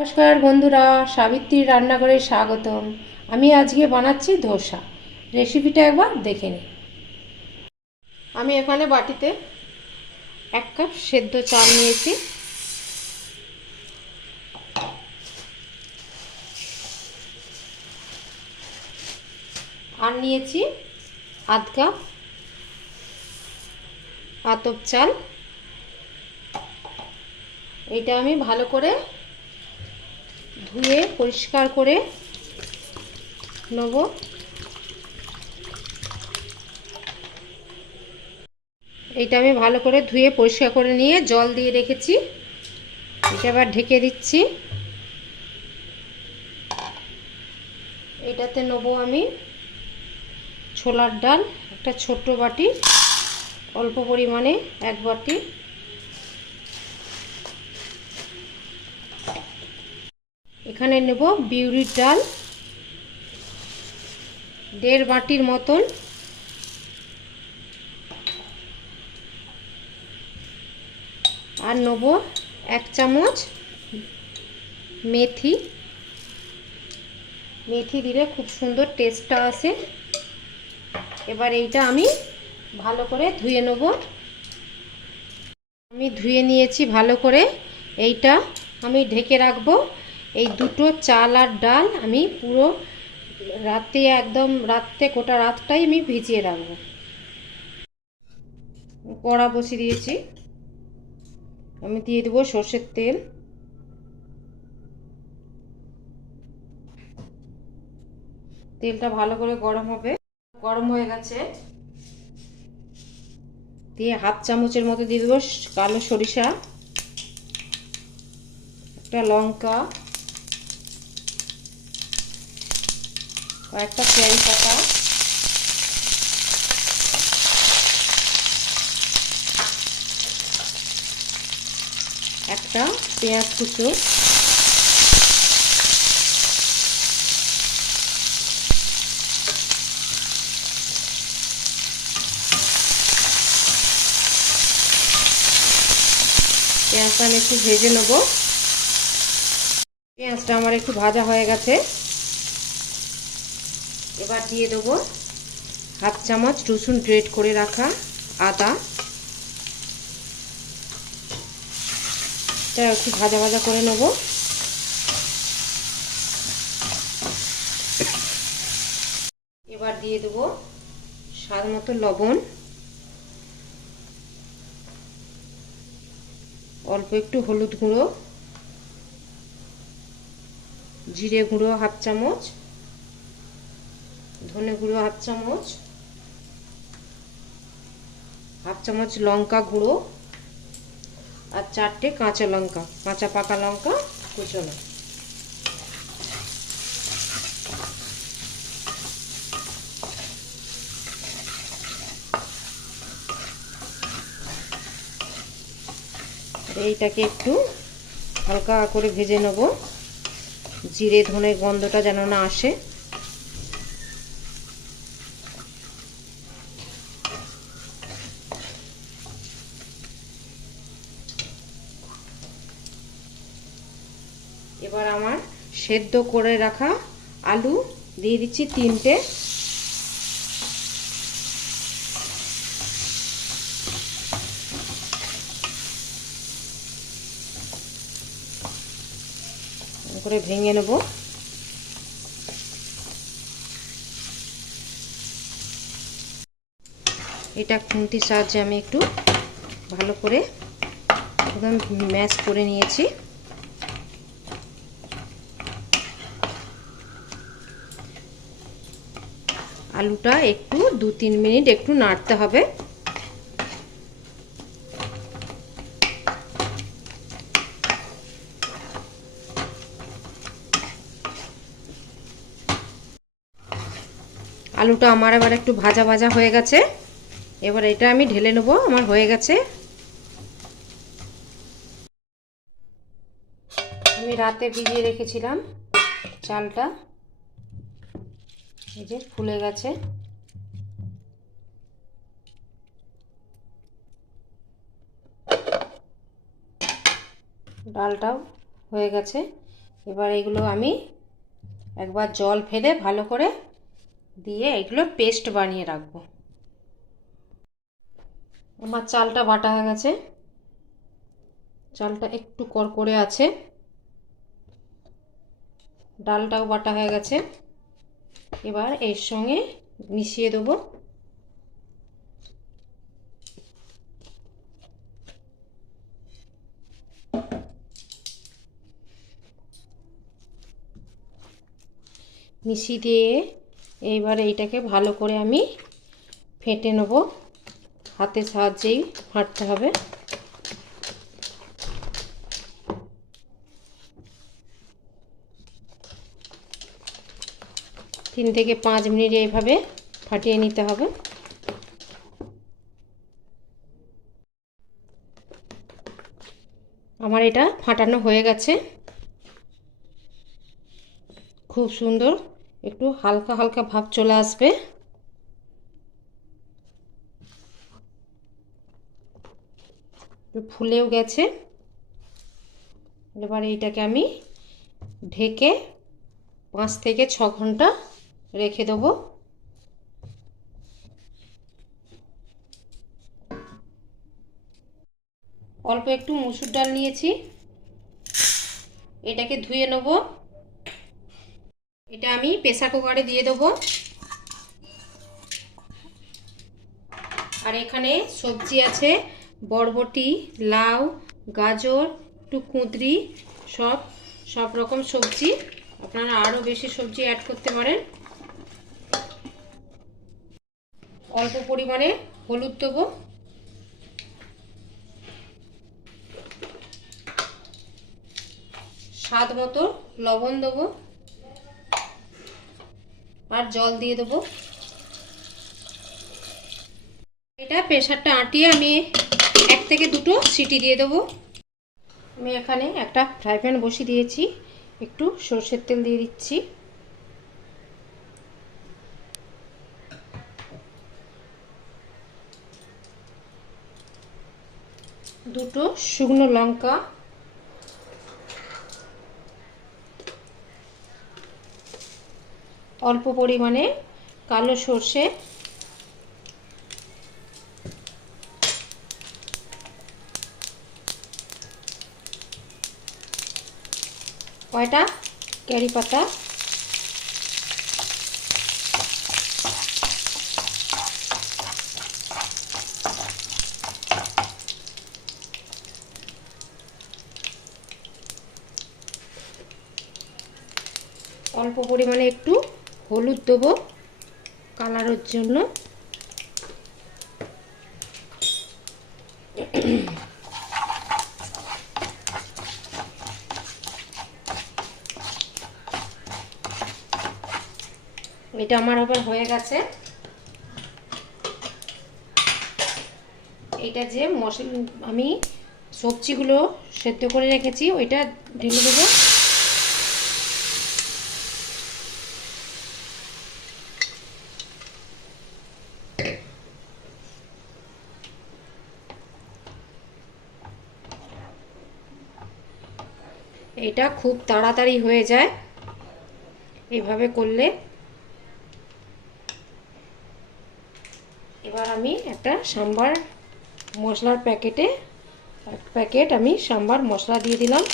নমস্কার বন্ধুরা, সাবিত্রীর রান্নাঘরে স্বাগতম। আমি আজকে বানাচ্ছি ধোসা। রেসিপিটা একবার দেখে নিই। আমি এখানে বাটিতে 1 কাপ সেদ্ধ চাল নিয়েছি। আর নিয়েছি 1/2 কাপ আতপ চাল। এটা আমি ভালো করে ধুয়ে পরিষ্কার করে নেব। এটা আমি ভালো করে ধুয়ে পরিষ্কার করে নিয়ে জল দিয়ে রেখেছি। এটা আবার ঢেকে দিচ্ছি। এটাতে নেব আমি ছোলার ডাল, একটা ছোট্ট বাটি, অল্প পরিমাণে 1 বাটি। এখানে নেব বিউলির ডাল 1.5 বাটির মতন। আর নেব 1 চামচ মেথি। মেথি দিলে খুব সুন্দর টেস্টটা আসে। এবার এইটা আমি ভালো করে ধুয়ে নেব। আমি ধুয়ে নিয়েছি ভালো করে। এইটা আমি ঢেকে রাখবো। এই দুটো চাল আর ডাল আমি পুরো রাতে, একদম রাতে, গোটা রাতটাই আমি ভিজিয়ে রাখবো। কড়া বসিয়ে দিয়েছি। আমি দিয়ে দেবো সর্ষের তেল। তেলটা ভালো করে গরম হবে। গরম হয়ে গেছে। দিয়ে 1/2 চামচের মতো দিয়ে দেবো কালো সরিষা, একটা লঙ্কা, কয়েকটা পেঁয়াজ পাতা, একটা পেঁয়াজ কুচো, পেঁয়াজটা আমি একটু ভেজে নেব। পেঁয়াজটা আমার একটু ভাজা হয়ে গেছে। এবার দিয়ে দেবো 1/2 চামচ রসুন গ্রেট করে রাখা, আদা। এটা একটু ভাজা ভাজা করে নেব। এবার দিয়ে দেবো স্বাদ মতো লবণ, অল্প একটু হলুদ গুঁড়ো, জিরে গুঁড়ো 1/2 চামচ, ধনে গুঁড়ো 1/2 চামচ, 1/2 চামচ লঙ্কা গুঁড়ো, আর 4টে কাঁচা লঙ্কা, কাঁচা পাকা লঙ্কা কুচোনো। এইটাকে একটু হালকা করে ভেজে নেব, জিরে ধনের গন্ধটা যেন না আসে। এবার আমার সেদ্ধ করে রাখা আলু দিয়ে দিচ্ছি 3টে। করে ভেঙে নেব। এটা খুন্তির সাহায্যে আমি একটু ভালো করে একদম ম্যাশ করে নিয়েছি। আলুটা একটু 2-3 মিনিট একটু নাড়তে হবে। আলুটা আমার এবার একটু ভাজা ভাজা হয়ে গেছে। এবার এটা আমি ঢেলে নেব। আমার হয়ে গেছে। আমি রাতে ভিজিয়ে রেখেছিলাম চালটা, এই যে ফুলে গেছে। ডালটাও হয়ে গেছে। এবার এগুলো আমি একবার জল ফেলে ভালো করে দিয়ে এগুলো পেস্ট বানিয়ে রাখবো। আমার চালটা বাটা হয়ে গেছে, চালটা একটু করকরে আছে, ডালটাও বাটা হয়ে গেছে। এবার এর সঙ্গে মিশিয়ে দেবো। মিশিয়ে দিয়ে এইবার এইটাকে ভালো করে আমি ফেটে নেব, হাতের সাহায্যেই ফাটতে হবে। 3 থেকে 5 মিনিট এইভাবে ফাটিয়ে নিতে হবে। আমার এটা ফাটানো হয়ে গেছে, খুব সুন্দর একটু হালকা হালকা ভাব চলে আসবে। ফুলেও গেছে। এবার এইটাকে আমি ঢেকে 5 থেকে 6 ঘন্টা রেখে দেবো। অল্প একটু মসুর ডাল নিয়েছি, এটাকে ধুয়ে নেব। এটা আমি প্রেসার কুকারে দিয়ে দেবো। আর এখানে সবজি আছে, বরবটি, লাউ, গাজর, একটু কুঁদরি, সব রকম সবজি। আপনারা আরও বেশি সবজি অ্যাড করতে পারেন। অল্প পরিমাণে হলুদ দেবো, স্বাদ মতো লবণ দেবো, আর জল দিয়ে দেবো। এটা প্রেসারটা আঁটিয়ে আমি 1 থেকে 2টো সিটি দিয়ে দেবো। আমি এখানে একটা ফ্রাই প্যান বসিয়ে দিয়েছি, একটু সরষের তেল দিয়ে দিচ্ছি। দুটো শুকনো লঙ্কা, অল্প পরিমাণে কালো সর্ষে, কয়টা কারি পাতা, অল্প পরিমাণে একটু হলুদ দেবো কালারের জন্য। এটা আমার আবার হয়ে গেছে। এটা যে মশলা আমি সবজিগুলো সেদ্ধ করে রেখেছি ওইটা ঢেলে দেবো। এটা খুব তাড়াতাড়ি হয়ে যায় এইভাবে করলে। এবার আমি একটা সাম্বার মশলার এক প্যাকেট আমি সাম্বার মশলা দিয়ে দিলাম।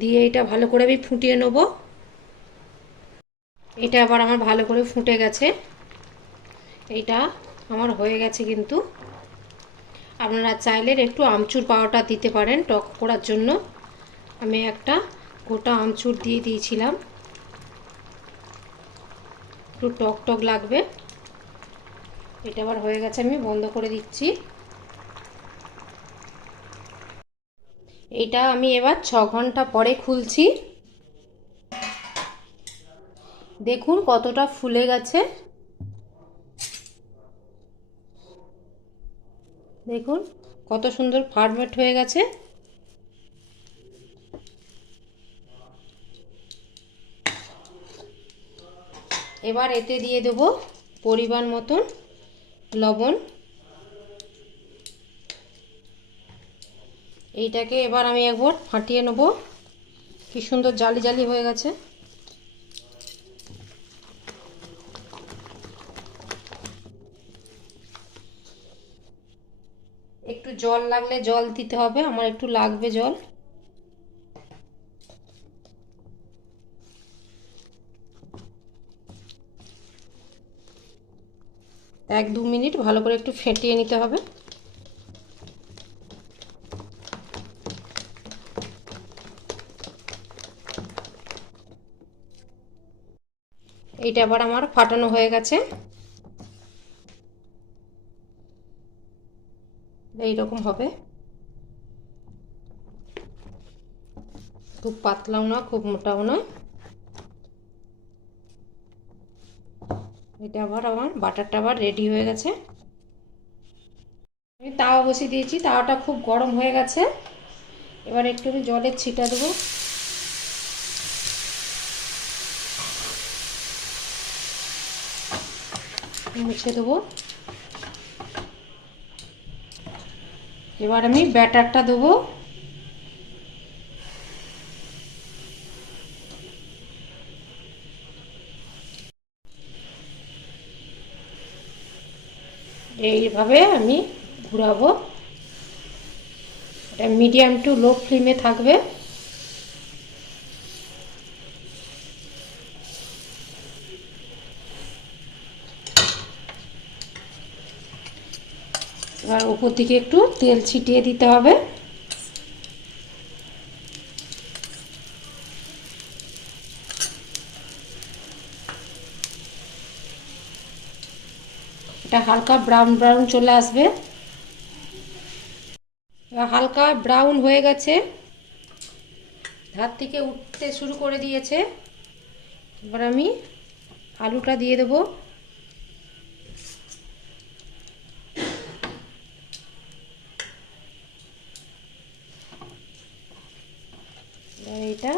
দিয়ে এটা ভালো করে আমি ফুটিয়ে নেব। এটা আবার আমার ভালো করে ফুটে গেছে, এইটা আমার হয়ে গেছে। কিন্তু আপনারা চাইলে একটু আমচুর পাউডার দিতে পারেন টক করার জন্য। আমি একটা গোটা আমচুর দিয়ে দিয়েছিলাম, একটু টক টক লাগবে। এটা আবার হয়ে গেছে, আমি বন্ধ করে দিচ্ছি। এটা আমি এবার 6 ঘন্টা পরে খুলছি। দেখুন কতটা ফুলে গেছে, দেখুন কত সুন্দর ফরম্যাট হয়ে গেছে। এবার এতে দিয়ে দেবো পরিমাণ মতন লবণ, এইটাকে এবার আমি একবার ফাটিয়ে নেব। কি সুন্দর জালি জালি হয়ে গেছে। একটু জল লাগলে জল দিতে হবে, আমার একটু লাগবে জল। এক দু মিনিট ভালো করে একটু ফেটিয়ে নিতে হবে। এইটা আবার আমার ফাটানো হয়ে গেছে। এইরকম হবে, খুব পাতলাও না খুব মোটাও না। এটা আবার আমার বাটারটা আবার রেডি হয়ে গেছে। আমি তাওয়া বসিয়ে দিয়েছি, তাওয়াটা খুব গরম হয়ে গেছে। এবার একটু আমি জলের ছিটা দেবো। মুছে দেবো। এবার আমি ব্যাটারটা দেবো। এইভাবে আমি ঘোরাবো। এটা মিডিয়াম টু লো ফ্লেমে থাকবে। এবার উপর দিকে একটু তেল ছিটিয়ে দিতে হবে। এটা হালকা ব্রাউন ব্রাউন চলে আসবে। এবার হালকা ব্রাউন হয়ে গেছে, ধার থেকে উঠতে শুরু করে দিয়েছে। এবার আমি আলুটা দিয়ে দেবো। এবার এটা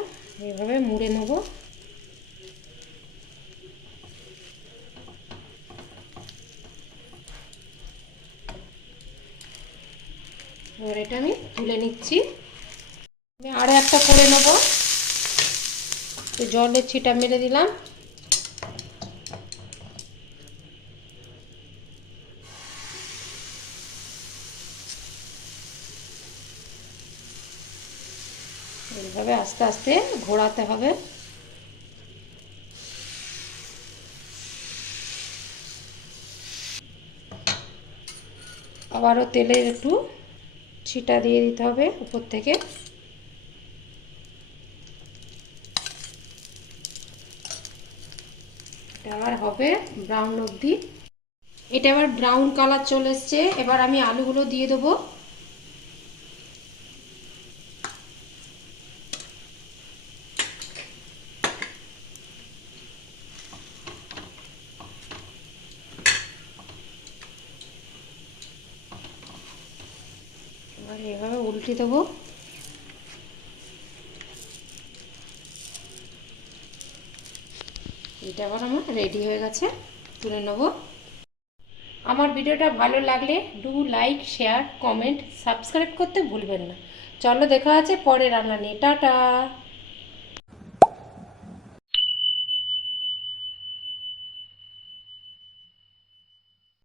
এইভাবে মুড়ে নেব। এবার এটা আমি তুলে নিচ্ছি। আমি আরও একটা করে নেব। জলের ছিটা মেরে দিলাম। এইভাবে আস্তে আস্তে ঘোরাতে হবে। আবারও তেলের একটু ছিটা দিয়ে দিতে হবে উপর থেকে। এটা আবার হবে ব্রাউন অবধি। এটা আবার ব্রাউন কালার চলে এসছে। এবার আমি আলুগুলো দিয়ে দেবো। এবার এভাবে উল্টে দেবো। এটা আবার আমার রেডি হয়ে গেছে, তুলে নেব। আমার ভিডিওটা ভালো লাগলে do like share comment subscribe করতে ভুলবেন না। চলো দেখা আছে পরে রান্না নিয়ে। টাটা।